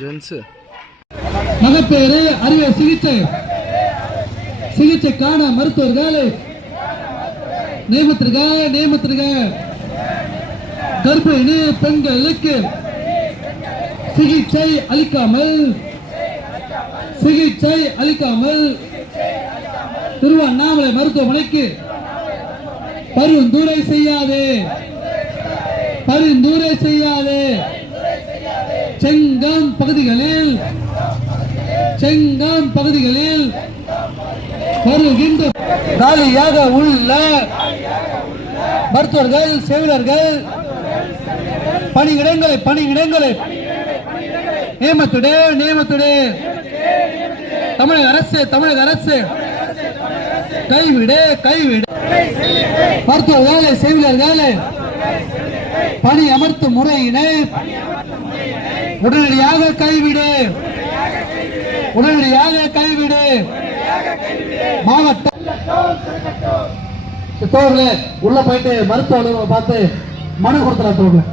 Gents மகப்பேறு அறுவை சிகிச்சை சிகிச்சைக்கான மருத்துவர்கள் நியமித்திருக்க நியமித்திருக்க கர்ப்பிணி பெண்களுக்கு சிகிச்சை அளிக்காமல் சிகிச்சை அளிக்காமல் திருவண்ணாமலை மருத்துவமனைக்கு பரிந்துரை செய்யாதே பரிந்துரை செய்யாதே செங்கம் பகுதிகளில் செங்கம் பகுதிகளில் வருகின்ற காலியாக உள்ள மருத்துவர்கள் செவிலர்கள் பணியிடங்களை பணியிடங்களை நியமத்துடே நியமத்துடே. தமிழக அரசு தமிழக அரசு. கைவிடு கைவிடு. மருத்துவர்கள் செவிலர்கள் பணி அமர்த்தும் முறையினை உடனடியாக கைவிடு. உடனடியாக கைவிடு. மாவட்ட தோழர்களே உள்ள போயிட்டு மருத்துவ பார்த்து மனு கொடுத்துலாம் தோழர்களே